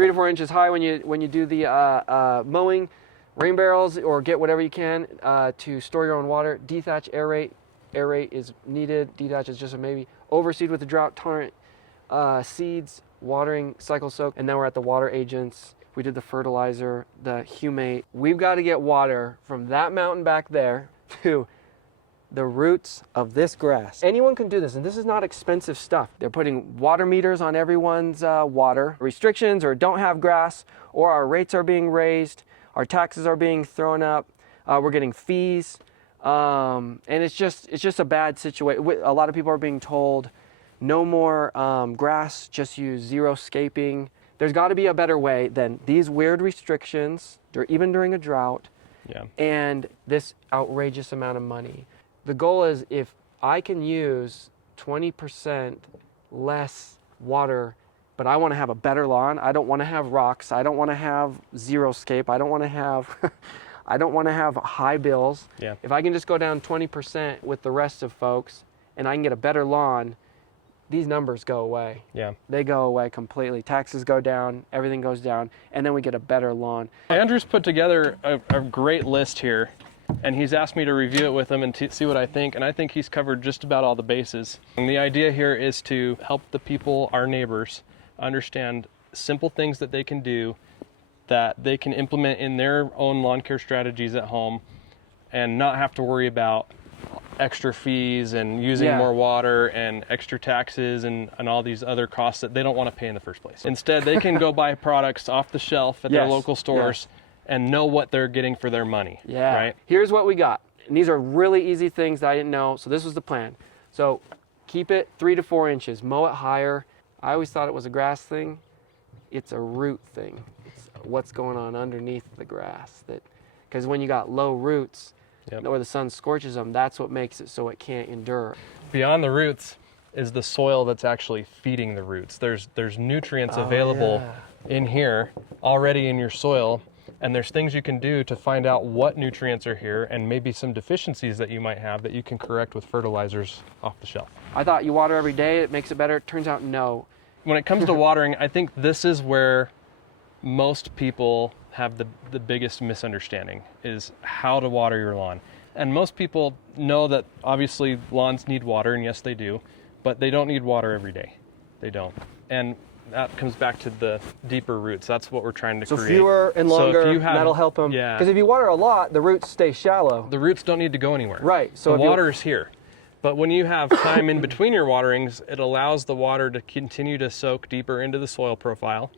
3 to 4 inches high when you do the mowing. Rain barrels, or get whatever you can to store your own water. Dethatch, aerate. Aerate is needed. Dethatch is just a maybe. Overseed with the drought tolerant seeds, watering, cycle soak, and then we're at the water agents. We did the fertilizer, the Humate. We've got to get water from that mountain back there to the roots of this grass. Anyone can do this, and this is not expensive stuff. They're putting water meters on everyone's water restrictions, or don't have grass, or our rates are being raised, our taxes are being thrown up, we're getting fees, and it's just a bad situation. A lot of people are being told no more grass, just use zero scaping. There's got to be a better way than these weird restrictions, even during a drought, and this outrageous amount of money. The goal is, if I can use 20% less water, but I want to have a better lawn, I don't want to have rocks, I don't want to have zero scape, I don't want to have I don't want to have high bills. If I can just go down 20% with the rest of folks and I can get a better lawn, these numbers go away. They go away completely. Taxes go down, everything goes down, and then we get a better lawn. Andrew's put together a great list here, and he's asked me to review it with him and see what I think, and I think he's covered just about all the bases. And the idea here is to help the people, our neighbors, understand simple things that they can do, that they can implement in their own lawn care strategies at home, and not have to worry about extra fees and using more water and extra taxes and all these other costs that they don't want to pay in the first place. Instead, they can go buy products off the shelf at their local stores and know what they're getting for their money. Right? Here's what we got. And these are really easy things that I didn't know. So this was the plan. So keep it 3 to 4 inches, mow it higher. I always thought it was a grass thing. It's a root thing. It's what's going on underneath the grass. Because when you got low roots, or the sun scorches them, that's what makes it so it can't endure. Beyond the roots is the soil that's actually feeding the roots. There's nutrients available in here already in your soil, and there's things you can do to find out what nutrients are here and maybe some deficiencies that you might have that you can correct with fertilizers off the shelf. I thought you water every day, it makes it better. It turns out no. When it comes to watering, I think this is where most people have the biggest misunderstanding, is how to water your lawn. And most people know that obviously lawns need water, and yes they do, but they don't need water every day. They don't. And that comes back to the deeper roots. That's what we're trying to create. So fewer and longer, that'll help them. Because if you water a lot, the roots stay shallow. The roots don't need to go anywhere. Right. So the water is here. But when you have time in between your waterings, it allows the water to continue to soak deeper into the soil profile.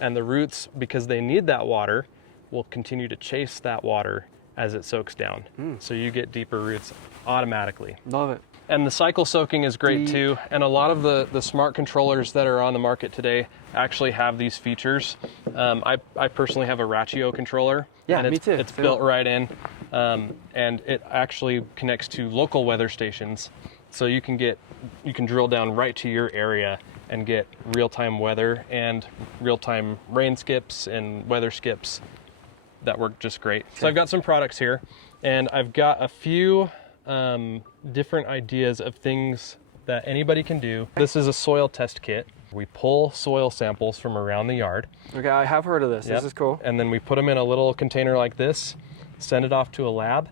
And the roots, because they need that water, will continue to chase that water as it soaks down. So you get deeper roots automatically. Love it. And the cycle soaking is great too. And a lot of the smart controllers that are on the market today actually have these features. I personally have a Ratio controller. And me too. It's built right in. And it actually connects to local weather stations. So you can drill down right to your area and get real-time weather and real-time rain skips and weather skips that work just great. So I've got some products here, and I've got a few different ideas of things that anybody can do. This is a soil test kit. We pull soil samples from around the yard. Okay, I have heard of this. This is cool. And then we put them in a little container like this, send it off to a lab,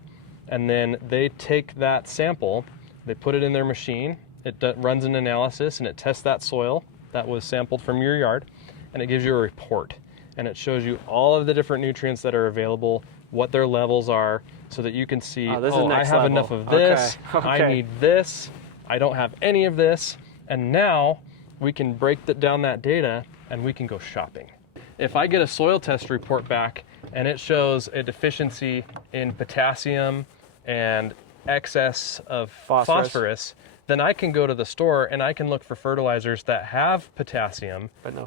and then they take that sample, they put it in their machine, it runs an analysis, and it tests that soil that was sampled from your yard, and it gives you a report. And it shows you all of the different nutrients that are available, what their levels are, so that you can see, I have enough of this, I need this, I don't have any of this, and now we can break down that data and we can go shopping. If I get a soil test report back and it shows a deficiency in potassium and excess of phosphorus, then I can go to the store and I can look for fertilizers that have potassium but no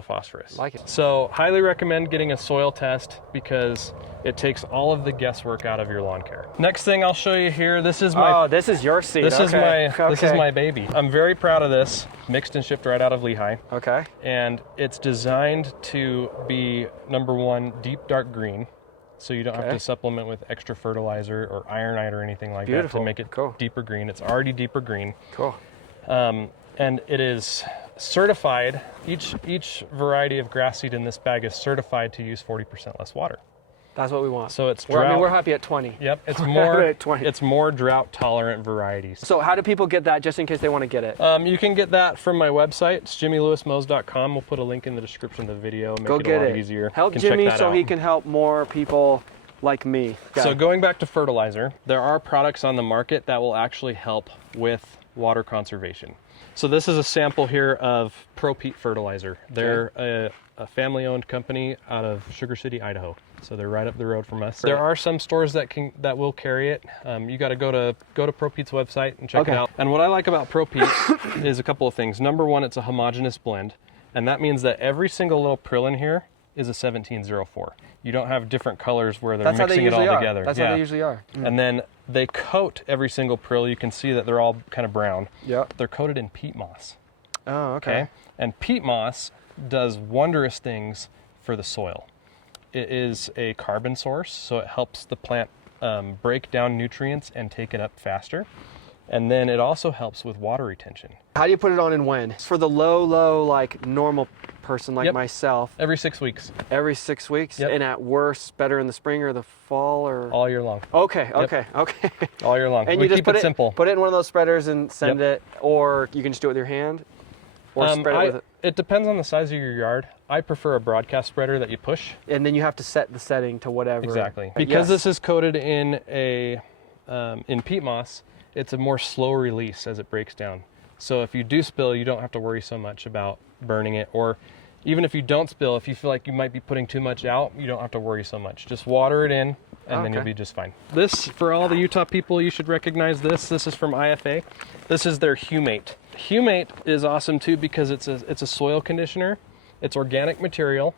phosphorus. Like it. So highly recommend getting a soil test because it takes all of the guesswork out of your lawn care. Next thing I'll show you here, this is my this is your seed. This is my baby. I'm very proud of this. Mixed and shipped right out of Lehigh. Okay. And it's designed to be, number one, deep dark green. So you don't have to supplement with extra fertilizer or ironite or anything like that to make it deeper green. It's already deeper green. Cool. And it is certified, each variety of grass seed in this bag is certified to use 40% less water. That's what we want. So it's I mean, drought. we're happy at 20. Yep, it's We're more happy at 20. it's more drought tolerant varieties. So how do people get that just in case they want to get it? You can get that from my website. It's jimmylewismows.com. We'll put a link in the description of the video. Make Go it get a lot it. easier. Help You can check Jimmy that so out. he can help more people like me. So going back to fertilizer, there are products on the market that will actually help with water conservation. So this is a sample here of PropPeat Fertilizer. They're a family-owned company out of Sugar City, Idaho. So they're right up the road from us. There are some stores that will carry it. You got to go to PropPeat's website and check it out. And what I like about PropPeat is a couple of things. Number one, it's a homogeneous blend, and that means that every single little prill in here is a 1704. You don't have different colors where they're mixing it all together. That's how they usually are. And then they coat every single prill. You can see that they're all kind of brown. Yep. They're coated in peat moss. Oh, okay. And peat moss does wondrous things for the soil. It is a carbon source, so it helps the plant break down nutrients and take it up faster. And then it also helps with water retention. How do you put it on and when? For the low, like normal person like myself. Every 6 weeks. Every 6 weeks? Yep. And at worst, better in the spring or the fall or? All year long. Okay. All year long. And we you just keep it simple. Put it in one of those spreaders and send it, or you can just do it with your hand? Or spread it with it depends on the size of your yard. I prefer a broadcast spreader that you push. And then you have to set the setting to whatever. Exactly. Because this is coated in in peat moss, it's a more slow release as it breaks down. So if you do spill, you don't have to worry so much about burning it. Or even if you don't spill, if you feel like you might be putting too much out, you don't have to worry so much. Just water it in, and then you'll be just fine. This, for all the Utah people, you should recognize this. This is from IFA. This is their Humate. Humate is awesome too because it's a soil conditioner. It's organic material,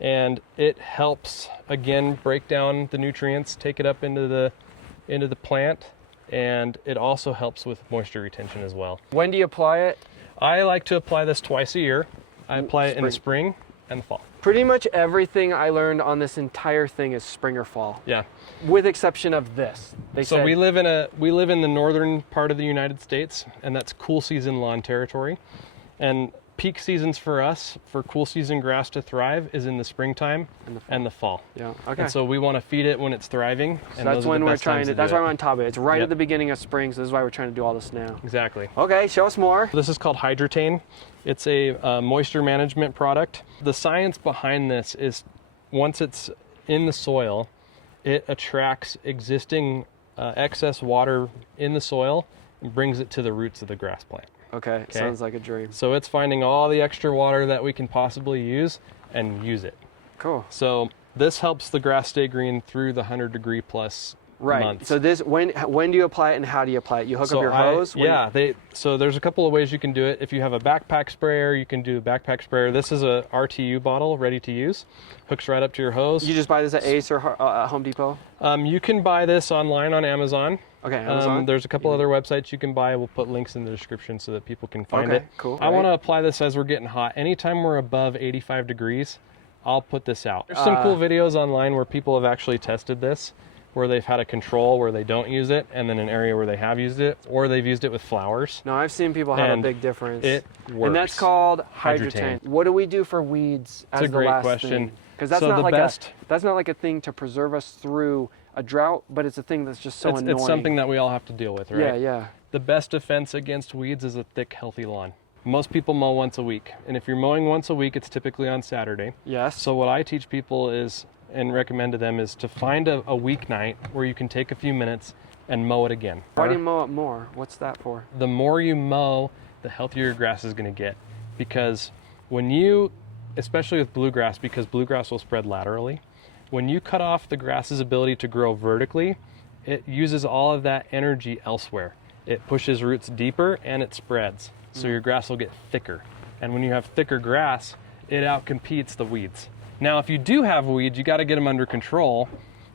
and it helps, again, break down the nutrients, take it up into the plant, and it also helps with moisture retention as well. When do you apply it? I like to apply this twice a year. I apply it in the spring and the fall. Pretty much everything I learned on this entire thing is spring or fall. Yeah. With exception of this. So we live in the northern part of the United States, and that's cool season lawn territory. And peak seasons for us, for cool season grass to thrive, is in the springtime and the fall. Yeah. Okay. And so we want to feed it when it's thriving. So and that's those are when the we're best trying times to. do That's it. why we're on top of it. It's right at the beginning of spring, so this is why we're trying to do all this now. Exactly. Okay. Show us more. This is called Hydretain. It's a moisture management product. The science behind this is once it's in the soil, it attracts existing excess water in the soil and brings it to the roots of the grass plant. Okay. Sounds like a dream. So it's finding all the extra water that we can possibly use and use it. Cool. So this helps the grass stay green through the 100-degree plus months. So this when do you apply it and how do you apply it? You hook up your hose? So there's a couple of ways you can do it. If you have a backpack sprayer, you can do a backpack sprayer. This is a RTU bottle ready to use. Hooks right up to your hose. You just buy this at Ace or Home Depot? You can buy this online on Amazon. Okay, Amazon. There's a couple other websites you can buy. We'll put links in the description so that people can find it. Cool. I want to apply this as we're getting hot. Anytime we're above 85 degrees, I'll put this out. There's some cool videos online where people have actually tested this, where they've had a control where they don't use it, and then an area where they have used it, or they've used it with flowers. No, I've seen people have a big difference. It works. And that's called Hydretain. What do we do for weeds as It's a the great last question. Because that's not like a thing to preserve us through a drought, but it's a thing that's just so annoying. It's something that we all have to deal with, right? Yeah. The best defense against weeds is a thick, healthy lawn. Most people mow once a week, and if you're mowing once a week, it's typically on Saturday. Yes. So what I teach people is, and recommend to them, is to find a weeknight where you can take a few minutes and mow it again. Why do you mow it more? What's that for? The more you mow, the healthier your grass is going to get. Because when you, especially with bluegrass, because bluegrass will spread laterally, when you cut off the grass's ability to grow vertically, it uses all of that energy elsewhere. It pushes roots deeper and it spreads. So your grass will get thicker. And when you have thicker grass, it outcompetes the weeds. Now, if you do have weeds, you got to get them under control.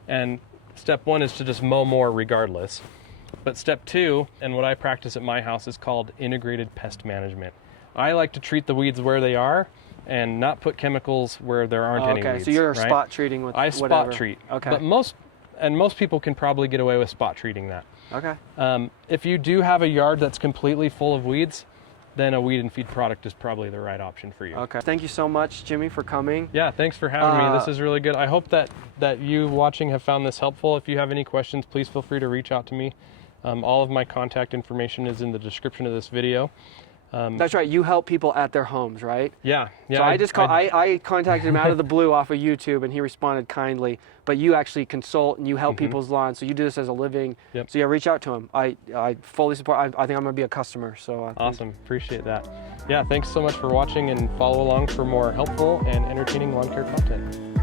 And step one is to just mow more regardless. But step two, and what I practice at my house, is called integrated pest management. I like to treat the weeds where they are and not put chemicals where there aren't any weeds. Okay, so you're right? spot treating with I whatever. spot treat. Okay. But most people can probably get away with spot treating that. Okay. If you do have a yard that's completely full of weeds, then a weed and feed product is probably the right option for you. Okay. Thank you so much, Jimmy, for coming. Yeah, thanks for having me. This is really good. I hope that you watching have found this helpful. If you have any questions, please feel free to reach out to me. All of my contact information is in the description of this video. That's right. You help people at their homes, right? Yeah. So I contacted him out of the blue off of YouTube, and he responded kindly. But you actually consult and you help people's lawns. So you do this as a living. Yep. So yeah, reach out to him. I fully support. I think I'm going to be a customer. So awesome. Appreciate that. Yeah. Thanks so much for watching, and follow along for more helpful and entertaining lawn care content.